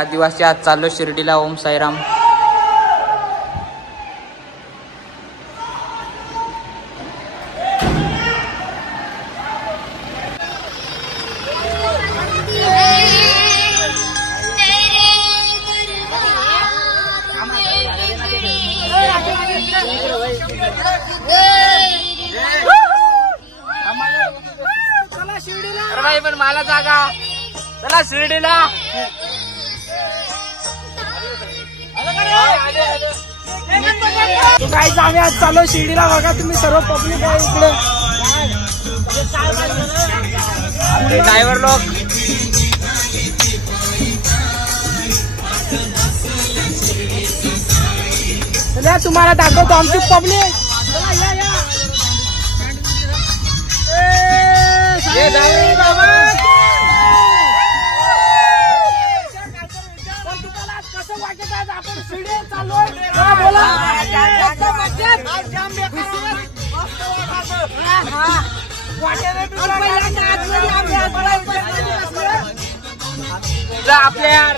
आदिवासी आज चाललो शिर्डीला. ओम साईराम. अरे भाई पण मला जागा. चला शिर्डीला. तो काय आम्ही आज चालू शिर्डीला. बघा तुम्ही सर्व पब्लिक आहे इकडे. आपले ड्रायव्हर लोक. चला तुम्हाला दाखवतो आमची पब्लिक. कसं वाटत आज आपण शिर्डी चाललोय. बोला. आपल्या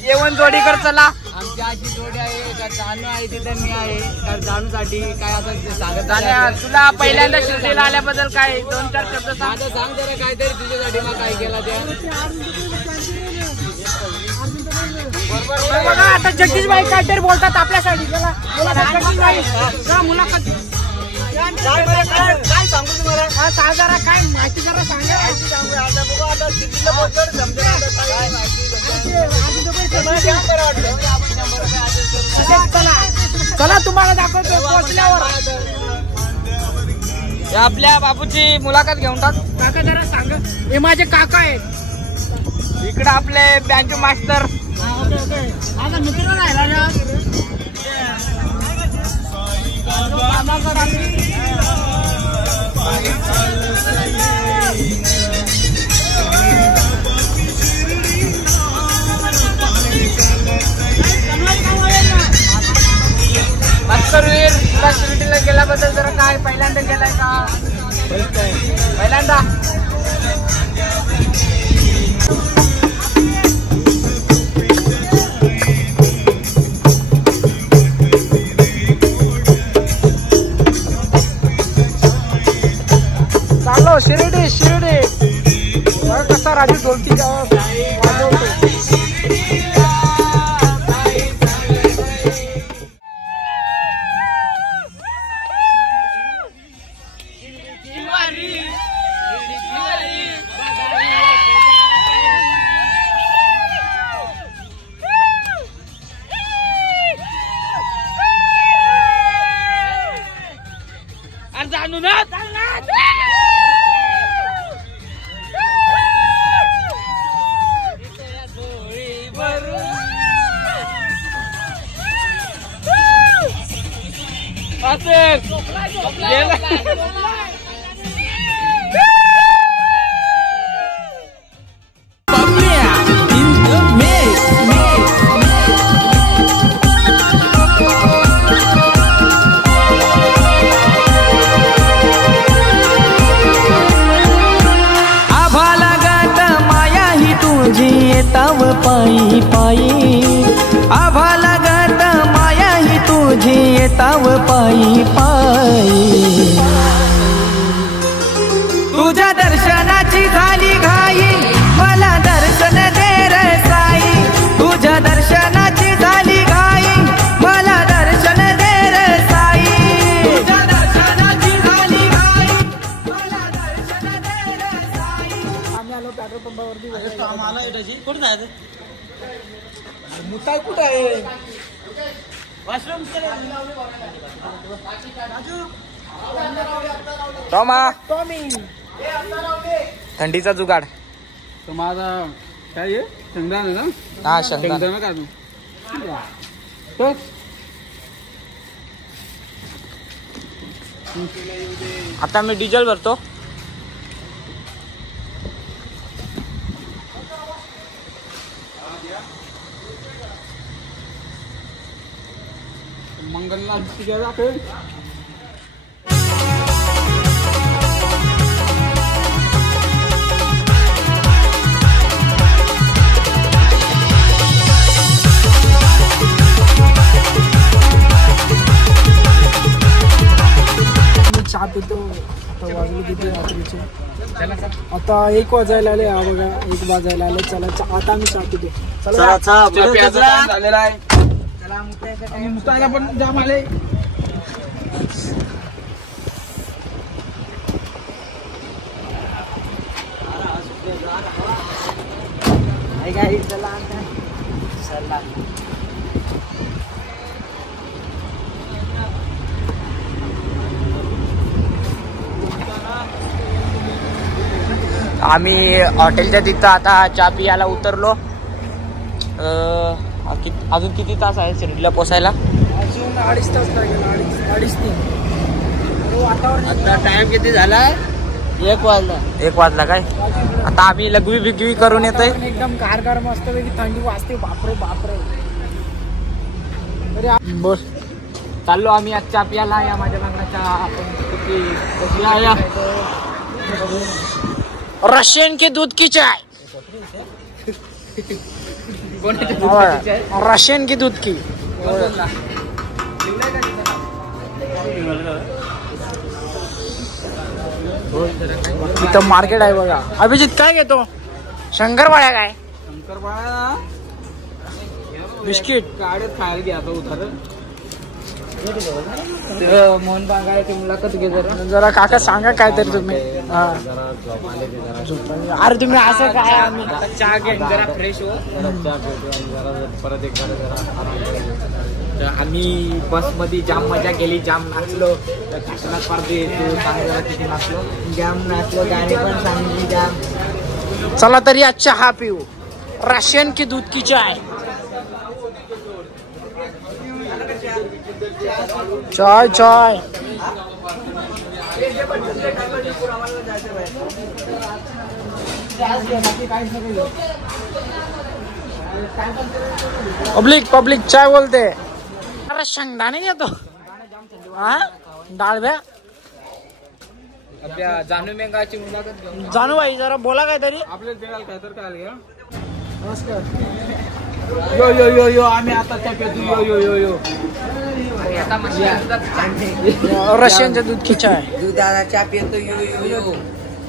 जेवण जोडीकर चला. आमची अशी जोडी आहे का जानू आहे तिथे मी आहे. तर जानूसाठी काय आता सांगत तुला पहिल्यांदा शिर्डीला आल्याबद्दल काय 2-4 शब्द सांग. सांग जरा काहीतरी तुझ्यासाठी मग काय केला त्या. बघा आता जगदीश भाई काहीतरी बोलतात आपल्यासाठी. चला जगदीश भाई मुलाखत काय सांगू तुम्हाला. हा सांग जरा काय माहिती जरा सांगा. चला तुम्हाला दाखवतो पोहोचल्यावर. आपल्या बापूची मुलाखत घेऊन टाक. काका जरा सांगा. हे माझे काका आहेत. इकडे आपले बँक मास्टर. माझा मित्र राहिला. मास्तरवीर तुला शिर्डीला गेल्याबद्दल जरा काय पहिल्यांदा गेलाय का. पहिल्यांदा चाललो शिर्डी. कसा राजू ढोलकी वाजवतो. जानू ना येताव पायी पायी. आभा लागत माया ही तुझी येताव पायी पायी. तुझ्या दर्शनाची झाली घाई मला दर्शन दे रे साई. तुझ्या दर्शनाची झाली घाई मला दर्शन दे रे साई. तुझ्या दर्शनाची झाली घाई मला दर्शन दे रे साई. आम्ही आलो पेट्रोल पंपावरती. कुठं जायचं. मुताय कुठं आहे. टॉमी थंडीचा जुगाड. तर माझा काय आहे शेंगदाणा ना. हा शेंगदाणा. शेंगदाणा काढू. आता मी डिझेल भरतो. मंगलला दाखवेल. वाजले किती रात्रीचे. आता 1 वाजायला आले. हा बघा 1 वाजायला आले. चला आता आम्ही चहा पितो. चला झालेला आहे. आम्ही मुतायला पण जाम आले. आम्ही हॉटेलच्या तिथं आता चहा पियाला उतरलो. अजून किती तास आहे शिर्डीला पोचायला? अजून 2.5 तास लागेल. 2.5-3. वातावरण आता टाइम किती झालाय? 1 वाजला. 1 वाजला काय? आता आम्ही लघवी बिगवी करून येतोय. एकदम गार मस्त पैकी थंडी वाजते. बापरे बापरे. बोल. चाललो आम्ही आज चहा पियाला. या माझ्या लग्नाच्या रशियन के दूध की चाय. रशियन की दूध की. इथं मार्केट आहे बघा. अभिजित काय घेतो? शंकरपाळ्या काय? शंकरपाळ्या बिस्किट गाड्यात खायला घ्या उतर. मोहन बागायची मुलाखत घे जरा काका सांगा काय तरी तुम्ही. अरे तुम्ही असं काय? आम्ही चहा घे जरा फ्रेश हो. परत एक आम्ही बस मध्ये जाम मजा केली. जाम नाचलो. किती नाचलो. जाम नाचलो. गाणे पण सांगितली जाम. चला तरी आज चहा पिऊ. रशियन की दूध की चाय. चाय चाय. पब्लिक चाय बोलते. अरे शेंगदाणे घेतो. हा डाळ द्या. आपल्या जानू मेंगाची मुलाखत घेऊन जानू भाई जरा बोला काय तरी. आपल्याला जेवायला काय तर काय घ्या. नमस्कार. यो यो यो यो आम्ही आता चहा पितो. यो यो यो यो रशियनच्या दूध की चाय. दुधाला चहा पितो. यो यो यो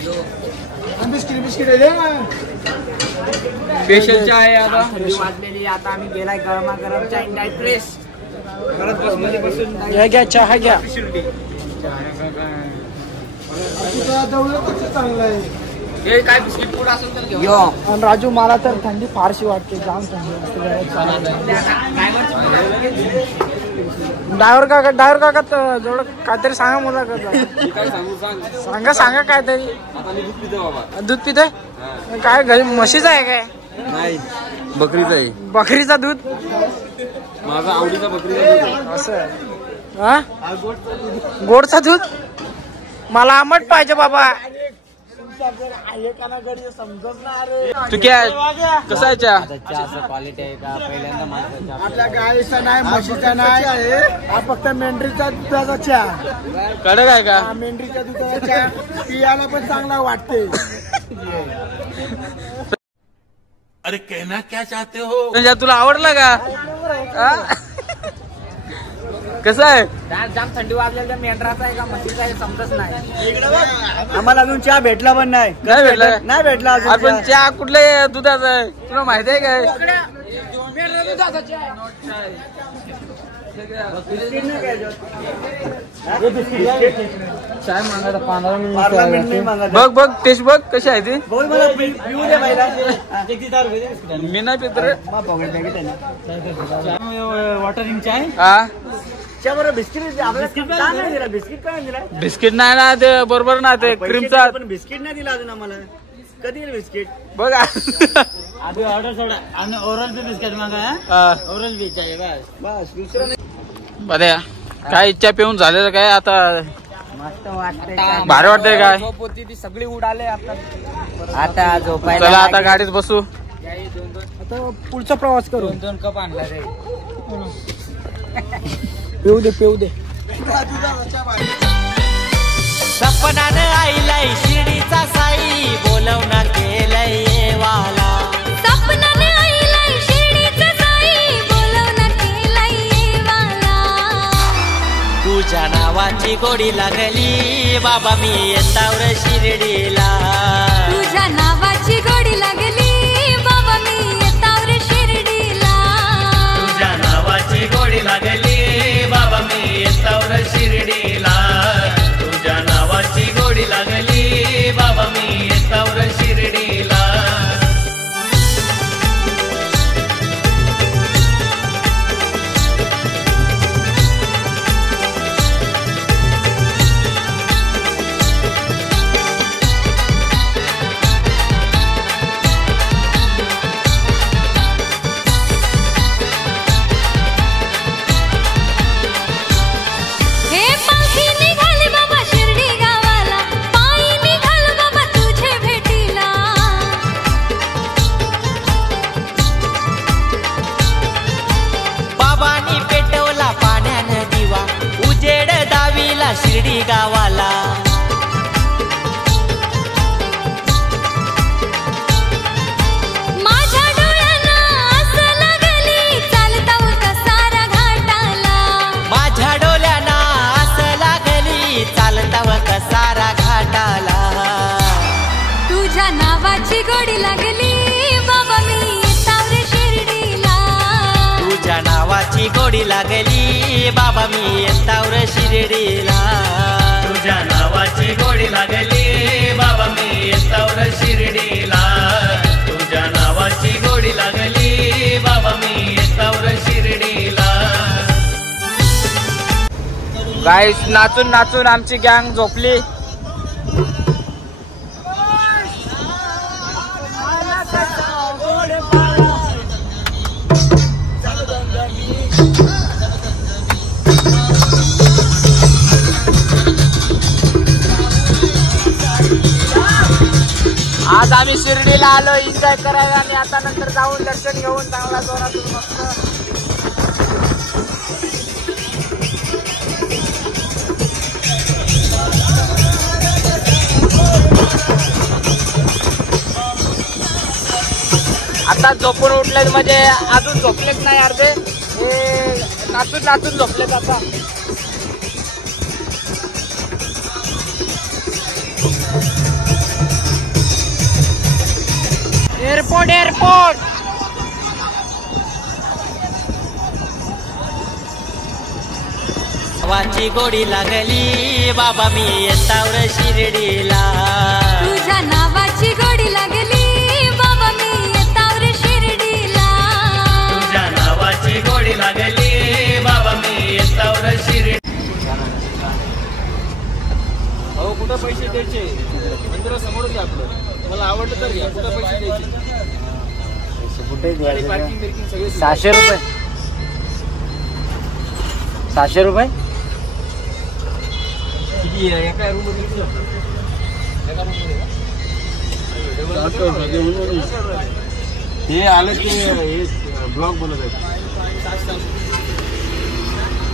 यो बिस्किट आहे ना. स्पेशल चहा आहे. आता वाजलेली. आता आम्ही गेलाय गरमागरम चहा इंडाय प्रेस. परत बसमध्ये बसून घ्या घ्या चहा घ्या. चांगला आहे. हे काय बिस्किट पुड असेल तर घेऊ. यो आणि राजू मला तर थंडी फारशी वाटते. जाम थंडी वाटते. ड्रायव्हर काका जवळ काहीतरी सांगा मला. सांगा काहीतरी. दूध पितोय काय? घरी म्हशीचं आहे काय? नाही बकरीचं आहे. बकरीचा दूध. माझा आवडीचा बकरीचा दूध. असं हा गोडचा दूध. मला आंबट पाहिजे बाबा. तू काय कसा आहे चहा? चहाचं क्वालिटी आहे का? पहिल्यांदा माझा आपल्या गाईचा नाही, म्हशीचा नाही. हा फक्त मेंढरीचा दुधाचा चहा. कडक आहे का? मेंढरीच्या दुधाचा चहा पियाला पण चांगला वाटते. अरे कहना क्या चाहते हो? म्हणजे तुला आवडला का? कसं आहे? जाम थंडी वाजलेल्या मेंढराचा आहे का म्हशीचा आहे समजत नाही. आम्हाला अजून चहा भेटला पण नाही. नाही भेटला. नाही भेटला अजून. आपण चहा कुठल्या दुधाचा आहे तुला माहिती आहे काय? चाय मागायला 15 मिनिट. बघ टेस्ट बघ कशी आहे ती. मला पिऊ दे पहिला. मी नाही पित रे. वॉटरिंग चाय. हा बिस्किट नाही दिला. बिस्किट काय दिला? बिस्किट नाही ना ते बरोबर ना ते क्रीमचा. पण बिस्किट नाही दिला अजून आम्हाला. कधी बिस्किट बघ. आधी ऑर्डर सोडा आणि ओरल बी बिस्किट मागा. ओरल बी चाय बस दुसरं नाही. बऱ्या काय इच्छा पिऊन झालेलं काय आता? मस्त वाटतंय. भारी वाटतंय काय? झोप होती ती सगळी उडाले. आता झोपायला. चला आता गाडीत बसू. आता पुढचा प्रवास करू. 2 कप आणला रे. पिऊ दे. सपनानं आईलाय शिर्डीचा साई बोलवणा केलंय येवाला. सपनाने आईलाय शिर्डीचा साई बोलवणा केलाय येवाला. तुझ्या नावाच्या नावाची गोडी लागली बाबा मी येतावर शिर्डीला. तुझ्या नावाची गोडी लागली बाबा मी येतावर शिर्डीला. तुझ्या नावाची गोडी लागली बाबा मी येतावर शिर्डीला. तुझ्या नावाची गोडी लागली बाबा मी येतावर शिर्डीला. शिर्डी गावाला माझ्या डोळ्यांना असं लागली चालता कसारा घाटाला. माझ्या डोळ्यांना असं लागली चालता कसारा घाटाला. तुझ्या नावाची गोडी लागली बाबा मी येतावर शिर्डीला. तुझ्या नावाची गोडी लागली बाबा मी येतावर शिर्डीला. तुझ्या नावाची गोडी लागली बाबा मी येतावर शिर्डीला. तुझ्या नावाची गोडी लागली बाबा मी येतावर शिर्डीला. गाईस नाचून नाचून आमची गँग झोपली. आज आम्ही शिर्डीला आलो एन्जॉय करायला आणि आता नंतर जाऊन दर्शन घेऊन चांगला जोरातून मस्त. आता झोपून उठलेत म्हणजे अजून झोपलेच नाही अर्धे, हे नाचून नाचून झोपलेत आता. एअरपोर्ट एअरपोर्ट नावाची गोडी लागली बाबा मी येतावर शिर्डीला. तुझ्या नावाची गोडी लागली बाबा मी येतावर शिर्डीला. तुझ्या नावाची गोडी लागली बाबा मी येतावर शिर्डी. अहो कुठं पैसे द्यायचे मंदिरा समोरच आहे आपलं, मला आवडलं तर घ्या. कुठं पैसे द्यायचे? पार्किंग बिर्किंग सगळे 600 रुपये. 600 रुपये किती आहे? एका रूम मध्ये किती जातं? एका रूम मध्ये हे आलं की हे ब्लॉग बनत आहे.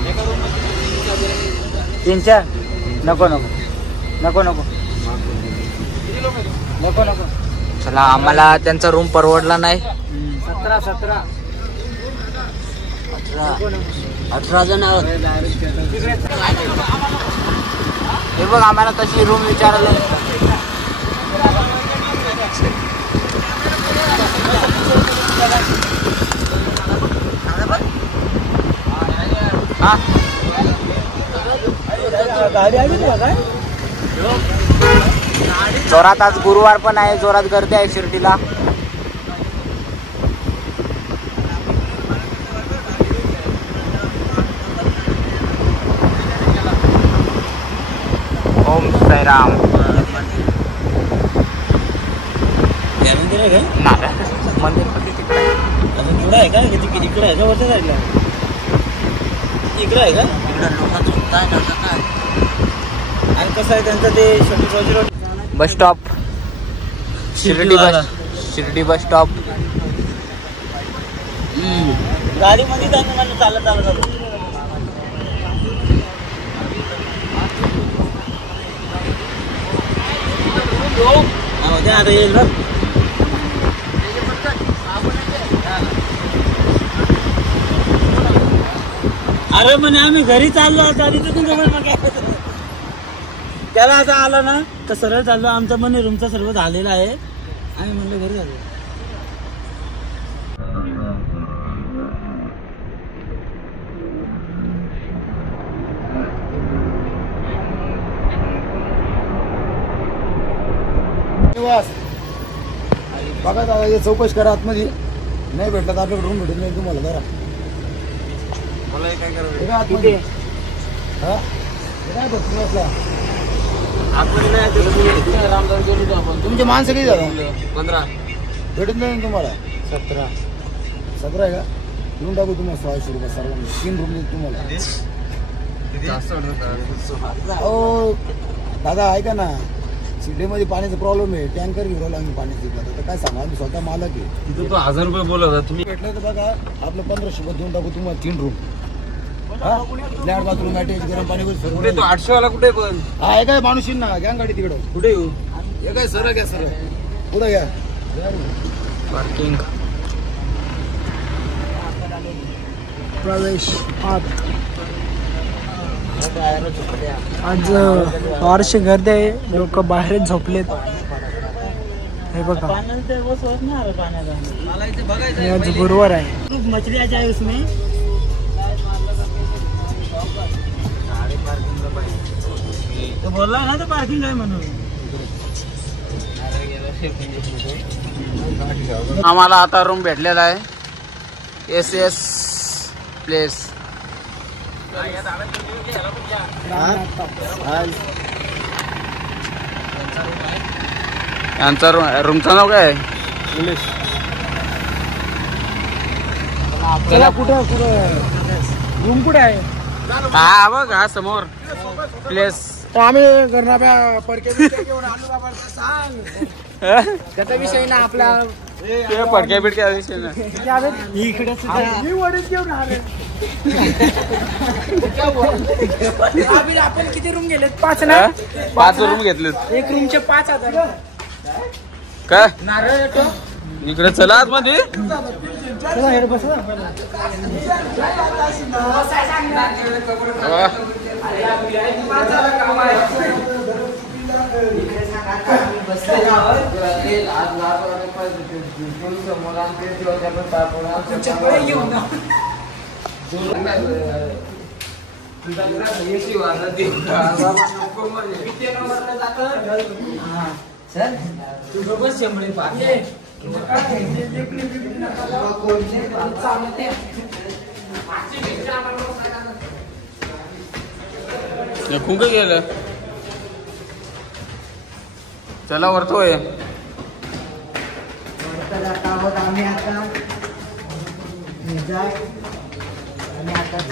एका रूम मध्ये 3-4 नको नको नको नको नको नको. चला आम्हाला त्यांचा रूम परवडला नाही. 17 18 जण आहोत. हे बघ आम्हाला तशी रूम विचारलं. हा जोरात आज गुरुवार पण आहे, जोरात गर्दी आहे शिर्डीला. ओम साईराम. मंदिर आहे का? मंदिर किती तिकडे आहे? अजून पुढे आहे का? किती इकडे आहे का? वरच्या साईडला इकडे आहे का? इकडे लोकांचं काय नव्हतं काय. आणि कसं आहे त्यांचं ते छोटी road bus stop Shirdi bus stop. गाडीमध्ये जाणं मला चालत चालत आता येईल बघ. अरे म्हणे आम्ही घरी चाललो होतो आणि तिथून जवळ मग त्याला आता आला ना तर सरळ चाललो. आमचा पण रूमचा सर्व झालेला आहे आणि म्हणलं घरी झालो. बघा दादा हे चौकशी करा आतमध्ये. नाही भेटला तर आपल्याकडे रूम भेटून नाही तुम्हाला. जरा मला काय करावं हा काय भेटून असला तुमचे माणसं किती झालं? 15 भेटून नाही तुम्हाला. 17 आहे का? घेऊन टाकू तुम्हाला 1600 रुपये सर्वांनी. 3 रूम देतो तुम्हाला. हो दादा ऐका ना, सिटीमध्ये पाण्याचा प्रॉब्लेम आहे. टँकर घेऊन राहिलो आम्ही पाणी तिथला. तर काय सांगा, आम्ही स्वतः मालक आहे. तिथं तो 1000 रुपये बोलत तुम्ही. भेटलं तर बघा आपलं 1500 रुपये देऊन टाकू तुम्हाला. 3 रूम, फ्लॅट, बाथरूम, अटॅच, गरम पाणी कुठे तो 800 वाला कुठे पण हा आहे काय माणूस ना. घ्या गाडी तिकडं. कुठे येऊ हे काय सर घ्या सर पुढं घ्या. पार्किंग प्रवेश आत. आज फारशी गर्दी आहे, लोक बाहेरच झोपलेत. हे बघा आज गुरुवार आहे. मछली आ जाए उसमें. तो बोलला ना तो पार्किंग आहे म्हणून. आम्हाला आता रूम भेटलेला आहे. SS place. यांचा रूमचं नाव काय आहे? चला कुठं रूम कुठे आहे? हा बघ हा समोर प्लेस. आम्ही घरना फडके घेऊन आलो बाबा. सांग त्याचा विषय ना आपला. फडक्या बिडक्या विषय ना. इकडे मी वडील घेऊन आले. आपण किती रूम गेलेत? 5 ना. 5 रूम घेतलेत. एक रूमचे 5000. काय इकडे चला आतमध्ये. कुंक गेलं. चला वरतोय.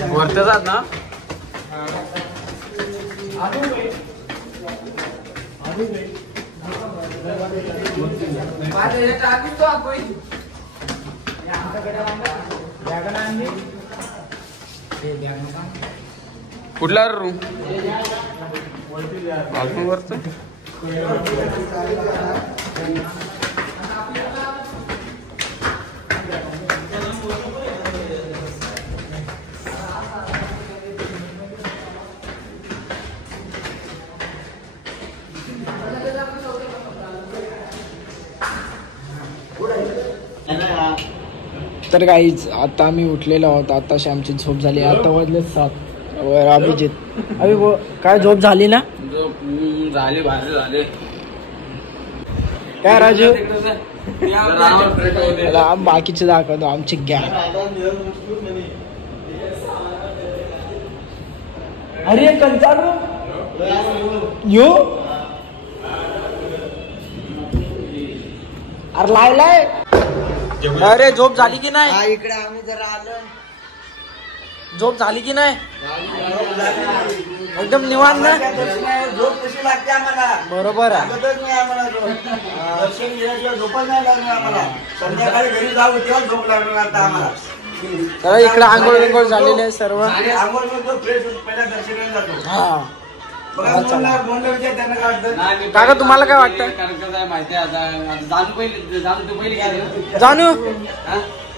वरती जात ना. कुठला रूम? वरच तर काहीच आता आम्ही उठलेलो आहोत. आताशी आमची झोप झाली. आता वाजले 7. अभिजित काय झोप झाली ना? झाले भारी झाले. काय राजू? बाकीचे दाखवतो आमची गॅंग. अरे कंचाळू यो. अरे लायलाय. अरे झोप झाली की नाही? इकडे आम्ही जरा आलो. झोप झाली की नाही? एकदम निवांत ना. झोप कशी लागते आम्हाला? बरोबर आहे. दर्शन घेण्याशिवाय झोपच नाही लागणार आम्हाला. संध्याकाळी घरी जाऊ तेव्हा झोप लागणार आता आम्हाला. तर इकडे आंघोळ विंघोळ झालेले आहे सर्व. आंघोळ करतो, फ्रेश होतो, पहिला दर्शनाला जातो. हा बोलला विचार त्यांना काढतं. काका तुम्हाला काय वाटतं? माहिती आहे आता जानू तू पहिले जानू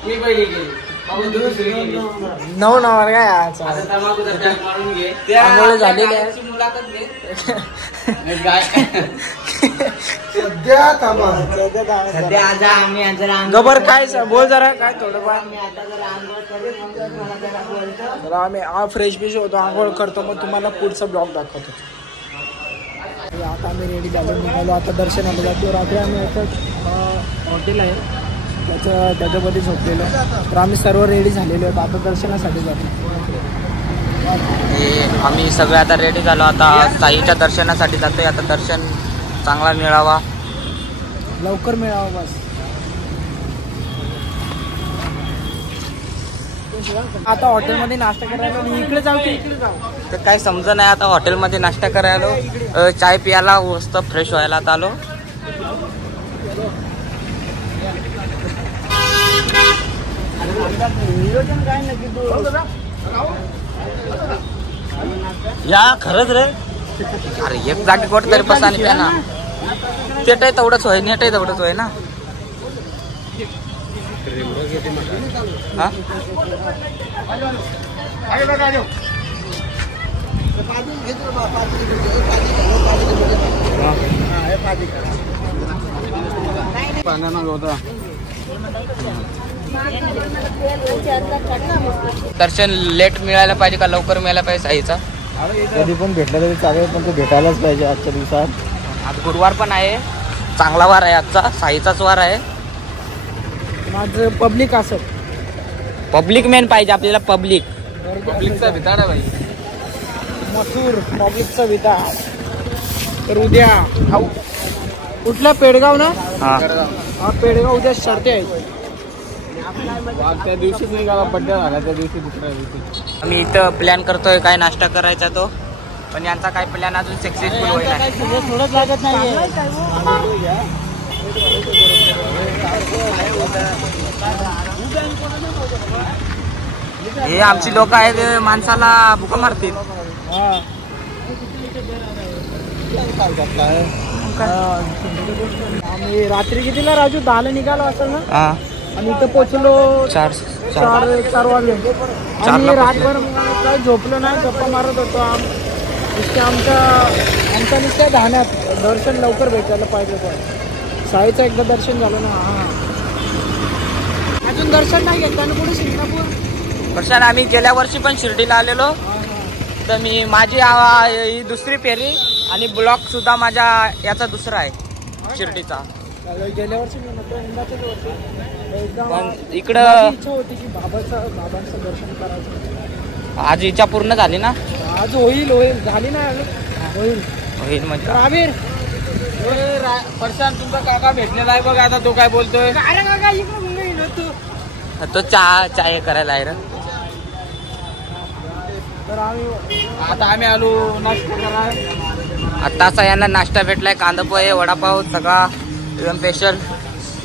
मी पहिले गेली. नऊ नंबर काय आज आंघोळ झालेली आहे. गबर काय बोल जरा काय थोडंफार. आम्ही फ्रेश बिश होतो, आंघोळ करतो, मग तुम्हाला पुढचा ब्लॉग दाखवतो. आता आम्ही रेडी झालो, निघालो आता दर्शनाला जातो. रात्री आम्ही याच्यात हॉटेल आहे त्याच्यामध्ये झोपलेलो, तर आम्ही सर्व रेडी झालेलो आहोत. आता दर्शनासाठी जातो. आम्ही सगळे आता रेडी झालो, आता साईच्या दर्शनासाठी जातोय. आता दर्शन चांगला मिळावा, लवकर मिळावं बस. आता हॉटेलमध्ये नाश्ता करायला इकडे जाऊ की इकडे जाऊ तर काही समजा नाही. आता हॉटेलमध्ये नाश्ता करायला, चाय पियाला, मस्त फ्रेश व्हायला आता आलो. या खरंच रे. अरे एक जागी कोट तरी बसा आणि प्या ना. तेट आहे तेवढंच होय, नेट आहे तेवढंच होय ना. दर्शन लेट मिळायला पाहिजे का लवकर मिळायला पाहिजे साईचा? कधी पण भेटलं तरी चालेल, पण तो भेटायलाच पाहिजे आजच्या दिवसात. आज गुरुवार पण आहे, चांगला वार आहे आजचा, साईचाच वार आहे. माझं पब्लिक असं पब्लिक मेन पाहिजे आपल्याला. पब्लिकचा भिताड आहे भाई. मसूर पब्लिकचा विधा. तर उद्या कुठला पेडगाव ना? हा पेडगाव उद्या शर्ते आहे. त्या दिवशीच निघाला, बड्डे झाला त्या दिवशी, दुसऱ्या दिवशी. आम्ही इथं प्लॅन करतोय काय नाश्ता करायचा तो, पण यांचा काय प्लॅन अजून सक्सेसफुल होईल. थोडंच लागत नाही. हे आमची लोक आहेत, माणसाला भुका मारतील. आम्ही रात्री कितीला राजू 10ला निघालो असेल ना, हा आणि इथं पोचलो 4 वाजले. आणि रातभर काय झोपलो नाही, गप्पा मारत होतो. आमच्या नुसत्या धाण्यात दर्शन लवकर भेटायला पाहिजे होतं. साईचं एकदा दर्शन झालं ना. हा अजून दर्शन नाही घेतलं ना कुठे सिंगापूर. वर्षान आम्ही गेल्या वर्षी पण शिर्डीला आलेलो, तर मी माझी ही दुसरी फेरी आणि ब्लॉग सुद्धा माझ्या याचा दुसरा आहे शिर्डीचा. गेल्या वर्षी मी पण इकडं इच्छा होती की बाबांचं दर्शन करायचं. आज इच्छा पूर्ण झाली ना. आज होईल झाली ना, होईल म्हणजे आमिर. परशान तुमचा काका भेटलेला आहे बघा, आता तो काय बोलतोय. अरे काका इकडे तो चाय करायला आहे रे. तर आता आम्ही आलो नाश्ता करायला. आताचा यांना नाश्ता भेटलाय, कांदा पोहे, वडापाव, सगळा एकदम स्पेशल.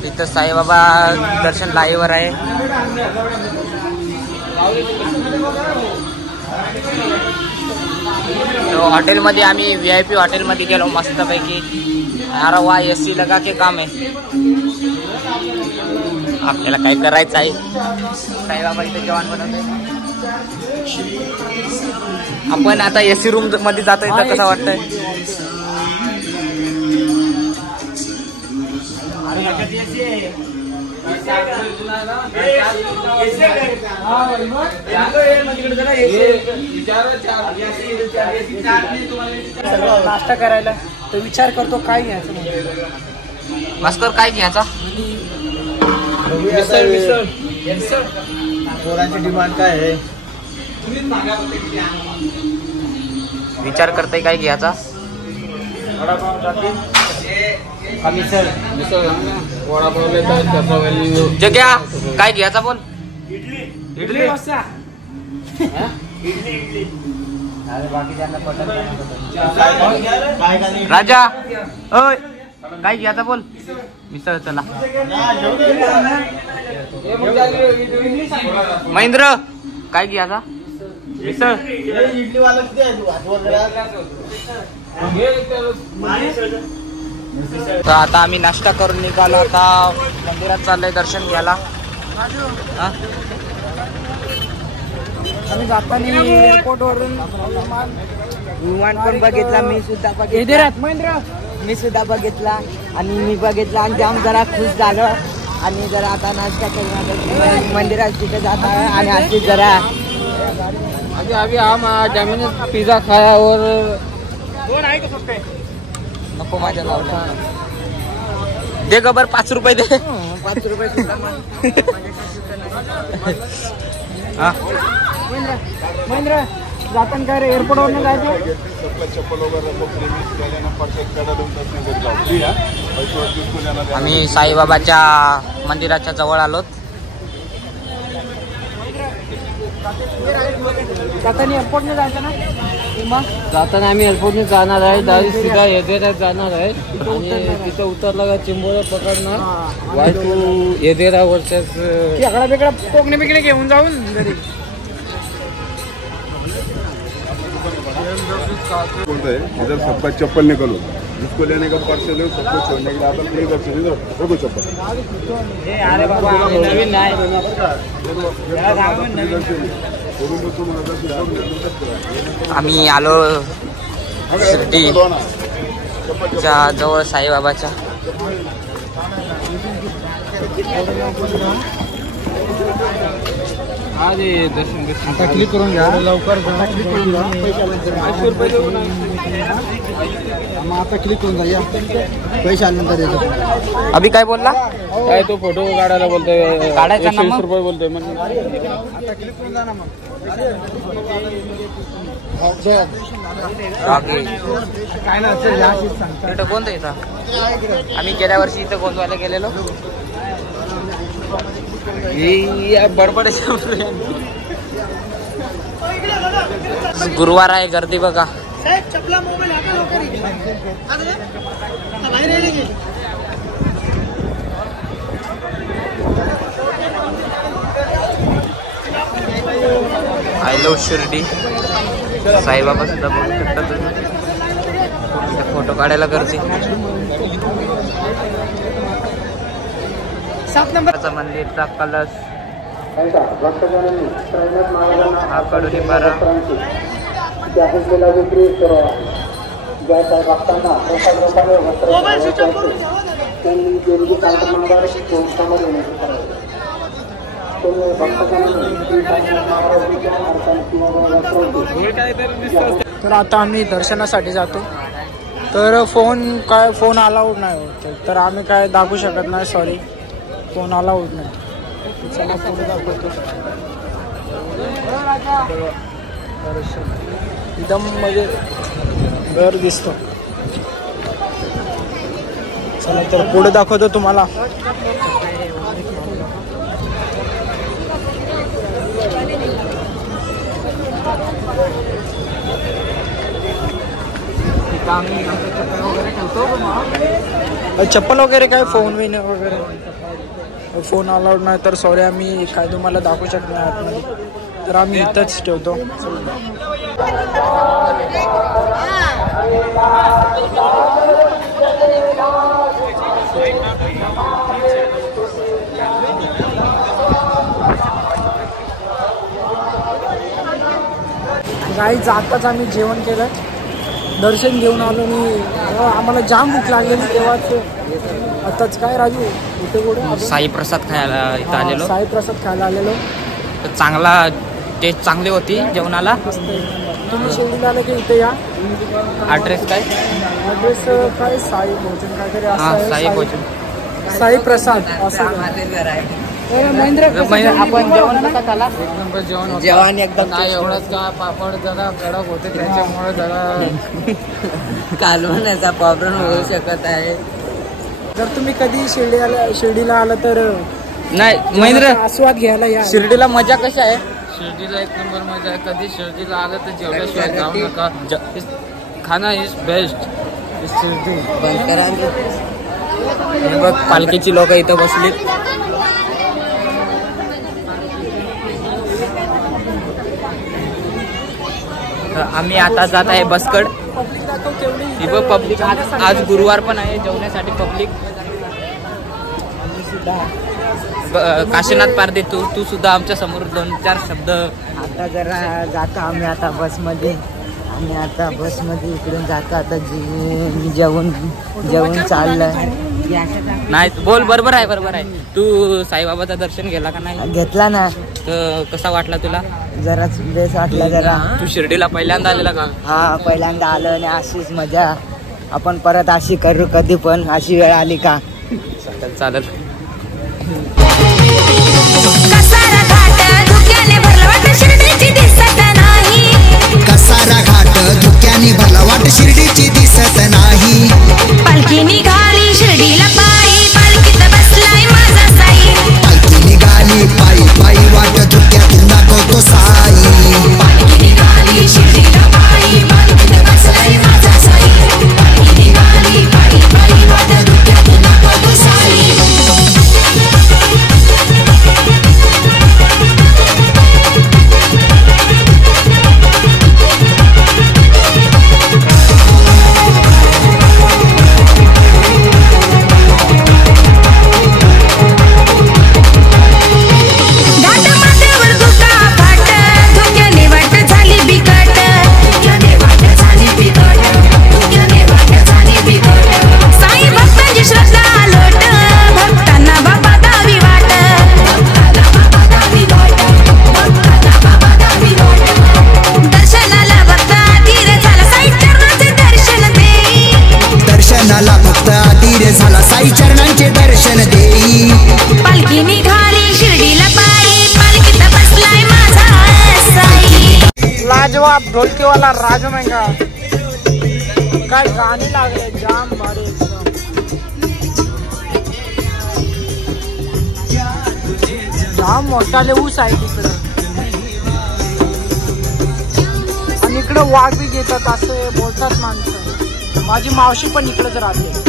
इथं साईबाबा दर्शन लाईव्हवर आहे. हॉटेलमध्ये आम्ही VIP हॉटेलमध्ये गेलो मस्तपैकी. अरे वा, AC लगा के काम आहे. आपल्याला काय करायचं आहे. साईबाबा इथे जेवण बनवते. आपण आता AC रूम मध्ये जातोय, तर कसं वाटतंय? नाश्ता करायला तर विचार करतो काय घ्यायचं. भास्कर काय घ्यायचा? पोरांची डिमांड काय आहे? विचार करताय काय घ्यायचा? जग्या काय घ्यायचा बोल. इडली राजा ओय काय घ्यायचा बोल. मिसळ चला. महेंद्र काय घ्यायचा? मिसळ. तर आता आम्ही नाश्ता करून निघालो. आता मंदिरात चाललंय दर्शन घ्यायला. आणि जाताना एअरपोर्ट वरून विमान पण बघितला मी सुद्धा बघितला. इधरात महेंद्र मी सुद्धा बघितला आणि मी बघितला आणि जाम जरा खुश झालो आणि जरा आता नाश्ता करून मंदिरात तिथे जात आहे आणि अशी जरा अभी हम जमीन पिज्जा खाया और नको माझ्या लावला दे गबर 5 रुपये दे. 5 रुपये सुद्धा हा महेंद्र जाताना काय रे एअरपोर्ट वरून जायचं. आम्ही साईबाबाच्या मंदिराच्या जवळ आलोत. जाताना एअरपोर्टने जायचं ना. मग जाताना आम्ही एअरपोर्टने जाणार आहे. डायरेक्ट सीधा येदेरा जाणार आहे आणि तिथं उतरला का चिंबोरा पकडणार वाय टू येदेरा वर्षाच वेगळा वेगळा कोकणी बिकणी घेऊन जाऊन घरी. बोलते हैं इधर सबका चप्पल निकलो, जिसको लेने का पार्सल है सबको छोड़ने के लिए आता है. इधर से इधर देखो चप्पल. अरे बाबा नवीन नाही आम्ही आलो शिर्डीच्या जवळ साईबाबाच्या. आता क्लिक करून घ्या लवकर. आता क्लिक करून जा. पैसे आल्यानंतर देतो. अभि काय बोलला. काय तो फोटो काढायला बोलतोय. काढायचा ना मग. 120 रुपये बोलतोय मग. आता क्लिक करून जा ना मग. काय ना इथं कोणतं इथं आम्ही गेल्या वर्षी इथं गोंदवायला गेलेलो. बडबड गुरुवार आहे गर्दी बघा. I love Shirdi. साईबाबा सुद्धा बघू शकता तुम्ही. फोटो काढायला गर्दी. 7 नंबरचा मंदिरचा कलश हा कडुलिंबारा. तर आता आम्ही दर्शनासाठी जातो. तर फोन अलाउड नाही होत तर आम्ही काय दाखवू शकत नाही. सॉरी फोन अलाउड नाही. चला पुढे दाखवतो. एकदम म्हणजे घर दिसतो. चला तर पुढे दाखवतो तुम्हाला. चप्पल वगैरे काय फोन वगैरे फोन अलाउड नाही तर सॉरी आम्ही काय तुम्हाला दाखवू शकत नाही आतमध्ये. तर आम्ही इथंच ठेवतो. काही जाताच आम्ही जेवण केलं. दर्शन घेऊन आलो आणि आम्हाला जाम भूक लागलेली तेव्हाच. आताच काय राजू इथे कुठे साई प्रसाद खायला इथं आलेलो. साई प्रसाद खायला आलेलो. चांगला टेस्ट चांगली होती जेवणाला. तुम्ही शिर्डीला आले की इथे या. ॲड्रेस काय. ॲड्रेस काय साई भोजन काहीतरी असं साई भोजन साई प्रसाद असं. महेंद्र आपण जेवण कसं खाला. जेवण एकदम काय एवढंच का पापड जरा कडक होते त्याच्यामुळे जरा कालवण्याचा प्रॉब्लेम होऊ शकत आहे. जर तुम्ही कधी शिर्डीला आला तर नाही महेंद्र आस्वाद घ्यायला या. शिर्डीला मजा कशी आहे. शिर्डीला 1 नंबर मजा आहे. कधी शिर्डीला आलं तर जेवल्याशिवाय जाऊ नका. खाना इज बेस्ट. शिर्डी बंद करा. बघ पालखीची लोक इथं बसलीत. आम्ही आता जात आहे बसकड. ही बघ पब्लिक. आज गुरुवार पण आहे जेवण्यासाठी पब्लिक. काशीनाथ पारदे, तू सुद्धा आमच्या समोर 2-4 शब्द. आता जरा जातो आम्ही आता बसमध्ये. आम्ही आता बसमध्ये इकडून जातो. आता जेवण चाललंय. नाही बोल. बरोबर आहे. तू साईबाबाचं दर्शन गेला का नाही? घेतला ना. तर कसा वाटला तुला? जराच बेस वाटला जरा. तू शिर्डीला पहिल्यांदा आलेला का? हा पहिल्यांदा आलो आणि अशीच मजा. आपण परत अशी करू कधी पण. अशी वेळ आली का? चालेल. कसारा घाट धुक्याने भरला वाट शिर्डीची दिसत नाही. कसारा घाट धुक्याने भरला वाट शिर्डीची दिसत नाही. पालखी निघाली शिर्डीला पायी, पालखीत बसलाय माझा साई. पालखी निघाली पायी पायी वाट धुक्यातून दाखवतो साई. पालखी निघाली शिर्डीला पायी, पालखीत बसलाय माझा साई. पालखी निघाली पायी पायी वाट धुक्यातून दाखवतो साई. झाला साई चरणांचे दर्शन देई. पालखी निघाली शिर्डीला पायी, पालखीत बसलाय माझा साई. लाजवाब ढोलकीवाला राजू मेंगा. काय गाणी लागले जाम भारी एकदम. जाम मोठाले ऊस आहे तिकडं. आणि इकडं वाघ बी घेतात असे बोलतात माणसं. माझी मावशी पण इकडेच राहते.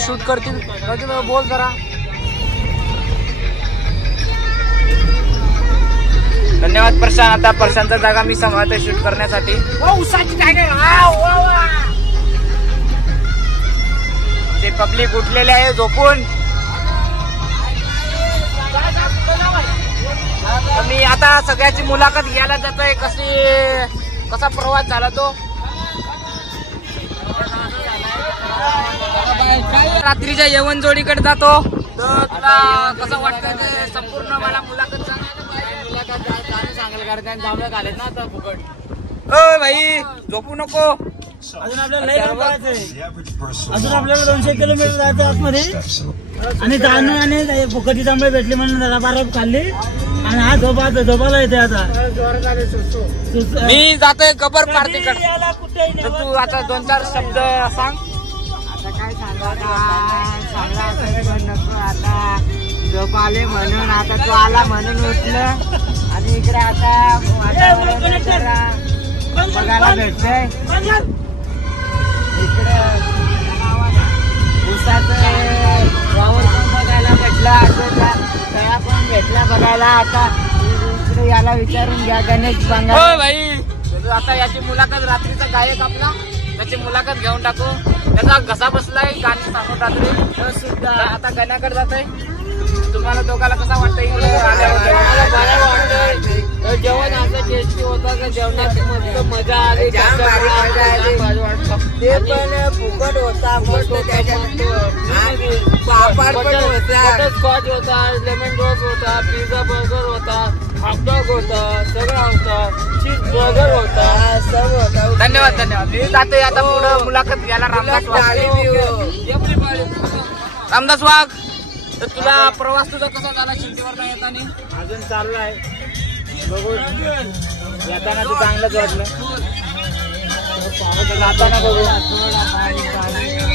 शूट करतील. बोल जरा. धन्यवाद प्रशांत. आता प्रशांतचा जागा मी सांभाळतोय शूट करण्यासाठी. ते पब्लिक उठलेले आहे झोपून. मी आता सगळ्याची मुलाखत घ्यायला जातोय. कसा प्रवास झाला तो. रात्रीच्या येवण जोडीकडे जातो. तर तुला कसं वाटतं ते संपूर्ण मला मुलाखत सांगेल कारण जाऊन आलेत ना आता फुकट. ओ भाई झोपू नको. अजून आपल्याला 200 किलोमीटर जायचं आतमध्ये. आणि जाणं आणि फुकटी तांबे भेटले म्हणून जरा बारा खाल्ली. आणि हा झोपायला येते आता. मी जातोय गब्बर पार्टीकडे. तर तू आता 2-4 शब्द सांग. आता काय सांगा नको. आता झोप आले म्हणून आता तो आला म्हणून उठलं. आणि इकडे आता बघायला भेटतंय. इकडे ऊसाचं वावर पण बघायला भेटला. तळा पण भेटला बघायला. आता इकडे याला विचारून घ्या गणेश बांगा. हो भाई आता याची मुलाखत रात्रीचा गायक आपला त्याची मुलाखत घेऊन टाकू. त्याचा घसा बसलाय गाणी सांगून रात्री सुद्धा. आता गाण्याकडे जातोय. तुम्हाला दोघाला कसा वाटतं इकडे जेवण असं टेस्टी होतं का जेवणात मस्त मजा आली. ते पण फुकट होता. पापड पण होता. स्कॉच होता, लेमन रोज होता, पिझ्झा बर्गर होता, हॉटडॉग होता, सगळं होतं. चीज बर्गर होता. सब होता. धन्यवाद. मी जातोय आता पुढं मुलाखत घ्यायला. रामदास वाघ. तर तुला प्रवास तुझा कसा झाला शिर्डीवर येताना? अजून चाललाय. बघू येताना ते चांगलंच वाटलं. जाताना बघू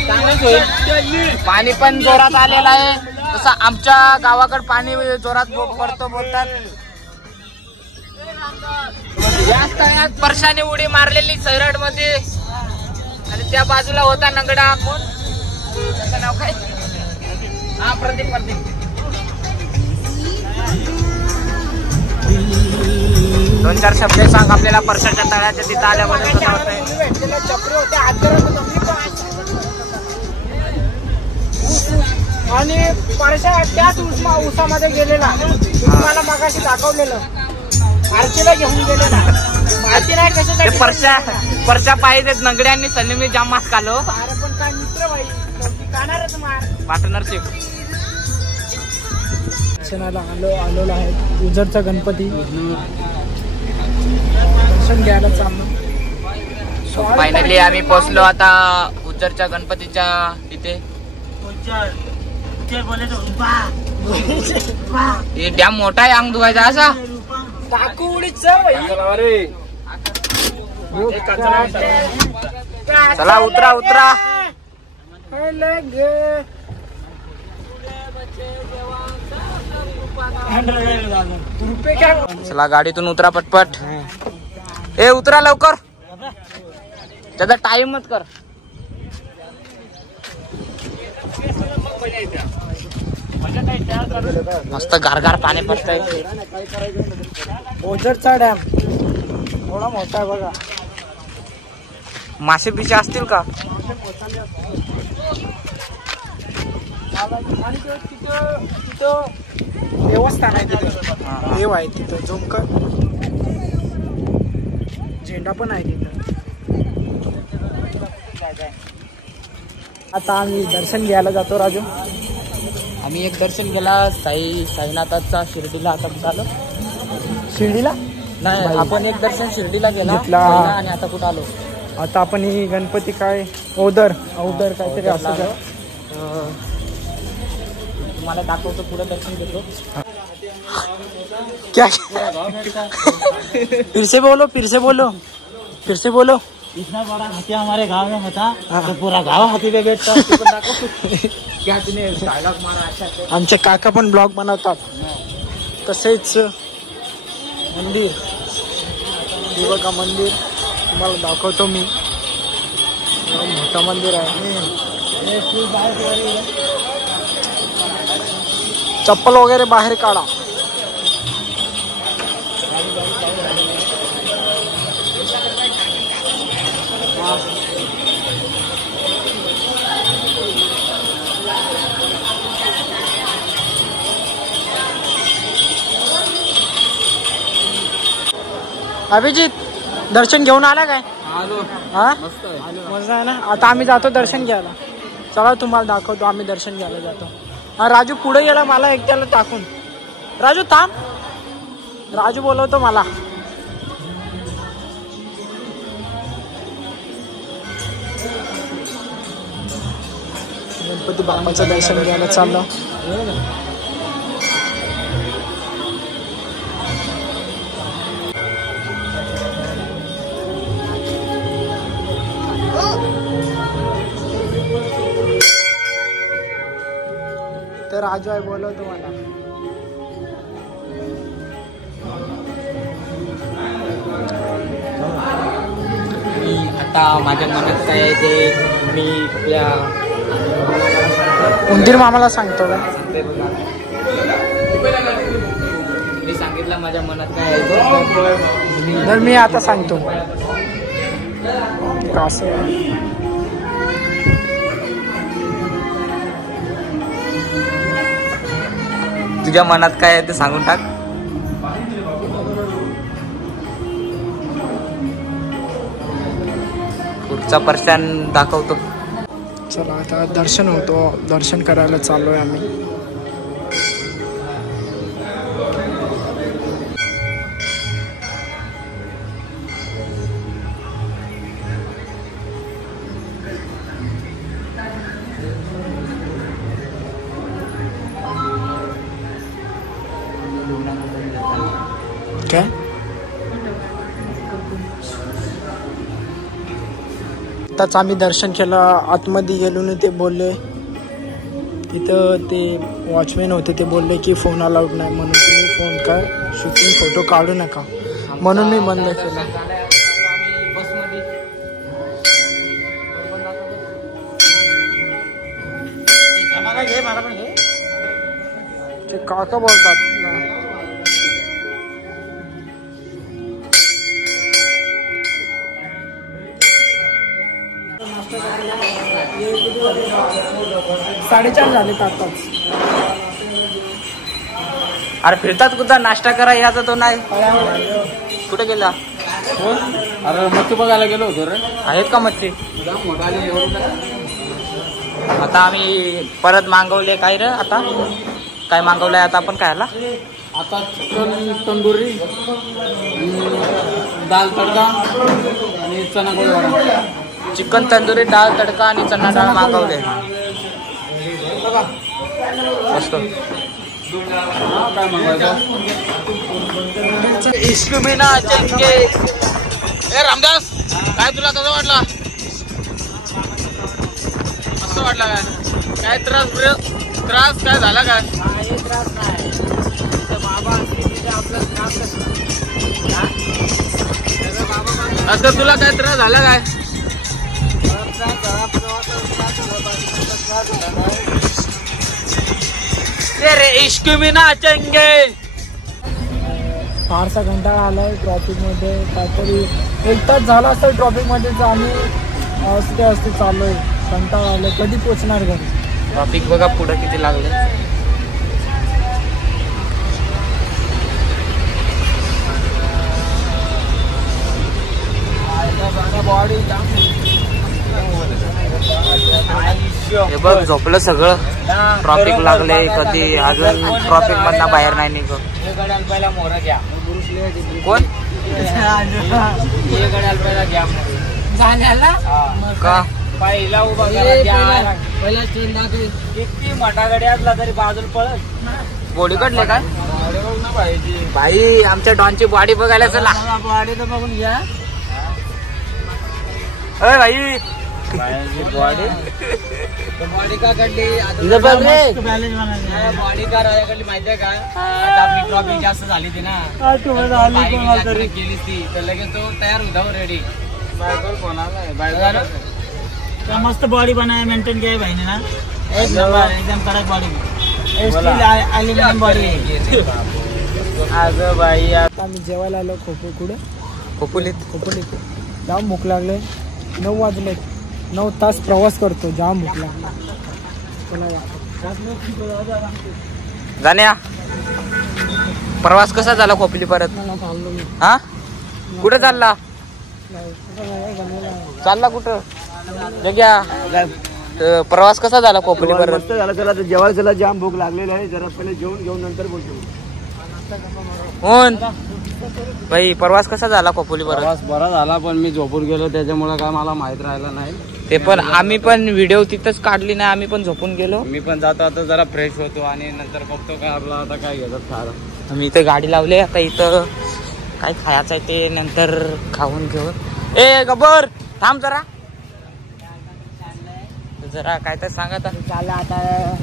चांगलंच होईल. पाणी पण जोरात आलेलं आहे. तसं आमच्या गावाकडे पाणी जोरात पडतो बोलतात. या स्थळात परशाने उडी मारलेली सैराट मध्ये. आणि त्या बाजूला होता नंगडा. कोण त्याचं नाव काय? हा प्रदीप. 2-4 शब्द सांग आपल्याला परशाच्या तळ्याच्या तिथं आल्याबद्दल कसं वाटतंय? भेटलेले चपरे होते हात करत होतो मी पण. आणि परशा त्याच उसामध्ये गेलेला तुम्हाला मगाशी दाखवलेलं आरतीला घेऊन गेलेला माहिती नाही कसं ते परशा पाहिजे नंगड्यांनी सलीमी जाम मास खालो. अरे पण काय मित्र भाई काणारच मार पार्टनरशिप. दर्शनाला आलेलो आहे उजरचा गणपती दर्शन घ्यायला चाललो. फायनली आम्ही पोहोचलो आता उज्जरच्या गणपतीच्या इथे. हे डॅम मोठा आहे अंग धुवायचा असा. चला उतरा उतरा. चला गाडीतून उतरा पटपट. ए उतरा लवकर त्याचा टाइमच कर. मस्त गारगार पाणी पडतंय. ओझरचा डॅम थोडा मोठा आहे बघा. मासे पिसे असतील का? आणि तिथं देवस्थान आहे तिथं देव आहे तिथं झुमकर झेंडा पण आहे तिथं. आता आम्ही दर्शन घ्यायला जातो राजू. आम्ही एक दर्शन गेला साईनाथाचा शिर्डीला. आता झालं शिर्डीला नाही आपण एक दर्शन शिर्डीला गेला आणि आता कुठं आलो. आता आपण ही गणपती काय औदर काहीतरी असं तुम्हाला दाखवतो पुढे दर्शन घेतो. क्या फिर से बोलो इतना बड़ा हाथी हमारे गांव में था तो पूरा गांव हाथी पे बैठता. क्या तिने डायलॉग मारा अच्छा. आमचे काका पण ब्लॉग बनवतात. तसेच मंदिर हे बघा मंदिर तुम्हाला दाखवतो मी. मोठं मंदिर आहे. चप्पल वगैरे बाहेर काढा. अभिजित दर्शन घेऊन आला काय? हा मस्त आहे ना. आता आम्ही जातो दर्शन घ्यायला. चला तुम्हाला दाखवतो आम्ही दर्शन घ्यायला जातो. हा राजू पुढे गेला मला एकट्याला टाकून. राजू थांब. राजू बोलवतो मला. गणपती बाप्पाचं दर्शन घ्यायला चाललो. तर राजू आहे बोलवतो मला. आता माझ्या मनात काय आहे ते मी आपल्या उंदीर मामाला सांगतो का? मी सांगितलं माझ्या मनात काय आहे तर मी आता सांगतो कसं. तुझ्या मनात काय आहे ते सांगून टाक. पुढचा पर्सन दाखवतो. चला आता दर्शन होतो. दर्शन करायला चाललोय आम्ही. काय आताच आम्ही दर्शन केलं. आतमध्ये गेलो नाही. ते बोलले तिथं ते वॉचमॅन होते ते बोलले की फोन अलाउड नाही म्हणून तुम्ही फोन काय शूटिंग फोटो काढू नका म्हणून मी बंद केलं. ते काका बोलतात ना. 4:30 झाले आताच. अरे फिरतात कुठं नाश्ता करा याचा तो नाही. कुठे गेला? अरे मच्छी बघायला गेलो होतो रे. आहेत का मच्छी? आता आम्ही परत मागवले काय रे. आता काय मागवलंय आता आपण खायला? आता चिकन तंदुरी, दाल तडका आणि चना गोळवडा. चिकन तंदुरी, डाळ तडका आणि चना डाळ मागवले. मस्त. काय मागवायचं? इश्क में नाचेंगे. ए रामदास, काय तुला कसं वाटला? असं वाटला काय? त्रास काय झाला काय? त्रास नाही. बाबा आपला त्रास असं तुला काय त्रास झाला काय? तेरे इश्क में नाचेंगे. फारसा कंटाळा आलाय ट्रॉफिक मध्ये. काहीतरी 1 तास झाला असेल ट्रॉफिक मध्ये. आम्ही असते चाललोय. कंटाळा आलाय. कधी पोहोचणार घरी? ट्रॉफिक बघा पुढे किती लागले. हे बघ झोपलं सगळं. ट्रॉफिक लागले. कधी अजून ट्रॉफिक मधनं बाहेर नाही निघत. पहिला मोहरा घ्या. कोण जाण्याला का पहिला उभा करा. पहिला स्टँड दाखव. किती मोठा गाडी असला तरी बाजूला पळत. बॉडी काढले काय भाई? आमच्या डॉनची बॉडी बघायला चला. बॉडी तर बघून घ्या. अय भाई बॉडी का काढली? बॅलेन्स बॉडी का काढली माहितीये का? आता आपली ट्रॉफिक जास्त झाली ती ना. केली ती तर लगेच तो तयार होता रेडी. बायकोल फोन आला. मस्त बॉडी बनाया, मेंटेन किया है भाई ने ना. एक नंबर, एकदम कड़क बॉडी. स्टील एल्युमिनियम बॉडी है. अगं बाई आता आम्ही जेवायला आलो खोपोलीत. जाम भूक लागले. 9 वाजले. 9 तास प्रवास करतो. जाम भूक लागला. जाण्या प्रवास कसा झाला खोपली परत? हा कुठं चालला? कुठं जग्या? प्रवास कसा झाला खोपली परत? मस्त झाला. चला जेवायला चला. जाम भूक लागलेली आहे. जरा पहिले जेवून घेऊन नंतर बोलतो. कोण भाई प्रवास कसा झाला खोपोली परत? प्रवास बरा झाला पण मी झोपून गेलो त्याच्यामुळे काय मला माहित राहिलं नाही. ते पण आम्ही पण व्हिडिओ तिथंच काढली नाही. आम्ही पण झोपून गेलो. मी पण जातो आता जरा फ्रेश होतो आणि नंतर बघतो काय आपला आता काय घेतात खायला. आम्ही इथं गाडी लावली. आता इथं काय खायचं आहे ते नंतर खाऊन घेऊन. ए गब्बर थांब जरा काय तर सांगा. चाललं आता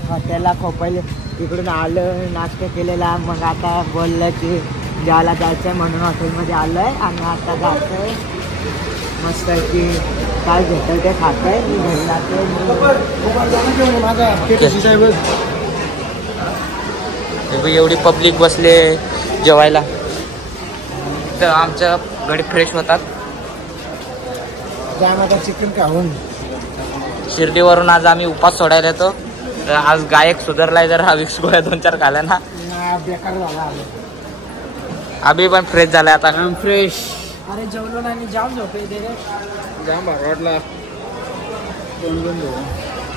हॉटेलला खोपायला. तिकडून आलं, नाश्ता केलेला. मग आता बोललं की जेवायला जायचंय म्हणून हॉटेलमध्ये आलोय. आणि आता जातोय मस्त की काय भेटेल ते खातोय. मी घरी जातोय. एवढी पब्लिक बसले जेवायला. तर आमच्या गाडी फ्रेश होतात. चिकन खाऊन शिर्डीवरून आज आम्ही उपास सोडायला येतो. तर आज गायक सुधारलाय. जर हा विक्स गोळ्या 2-4 खाल्ल्या ना. बेकार झाला. अभि पण फ्रेश झालाय आता. फ्रेश. अरे जेवलो नाही. जाम झोपे रे. जाम भारी वाटला.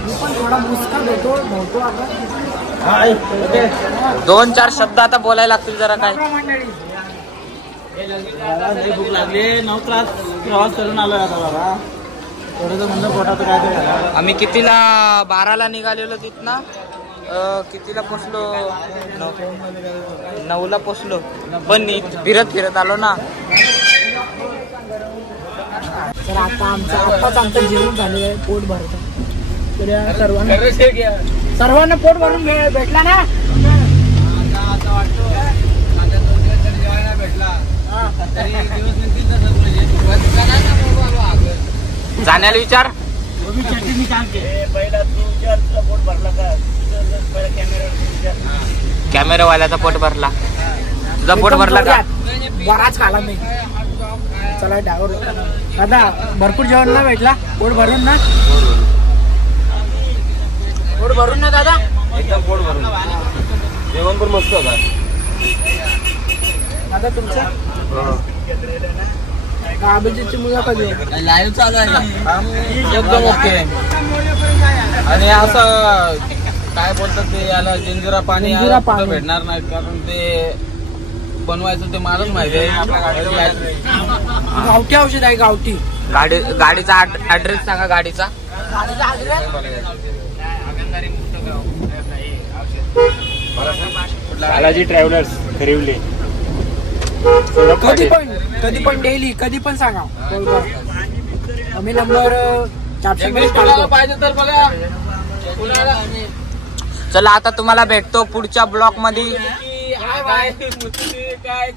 मी पण थोडा मुस्का नव्हतो आता. 2-4 शब्द आता बोलायला लागतील जरा. काय भूक लागली. 9 तास प्रवास करून आलोय आता बाबा. थोडंसं म्हणलं पोटात काय तर. आम्ही कितीला 12ला निघालेलो तिथनं. कितीला पोचलो? 9ला पोचलो. पण फिरत आलो ना. तर आता आमचं जेवण झालेलं आहे. पोट भरतं. तर सर्वांना पोट भरून भेटला ना. आता वाटतो माझ्या 2 दिवस तरी जेवायला भेटला. तरी दिवस निघतील तसं जाण्याला विचार. कॅमेरावाल्याचा पोट भरला. तुझा पोट भरला का? बराच खाला मी. चला डावर दादा भरपूर जेवण ना भेटला. पोट भरून ना. पोट भरून ना दादा? एकदम पोट भरून. जेवण पण मस्त होता. दादा तुमचं अभिजितची मुलाखत आहे. लाईव्ह चालू आहे एकदम ओके. आणि असं काय बोलतात ते याला जंजिरा पाणी जंजिरा पाणी. भेटणार नाही कारण ते बनवायचं ते मलाच माहिती आहे. गावठी औषध आहे गावठी. गाडीचा ऍड्रेस सांगा गाडीचा. बालाजी ट्रॅव्हलर्स खरिवले. कधी पण डेली कधी पण सांगा. आम्ही नंबर 400 पाहिजे तर बघा. चला आता तुम्हाला भेटतो पुढच्या ब्लॉक मध्ये. काय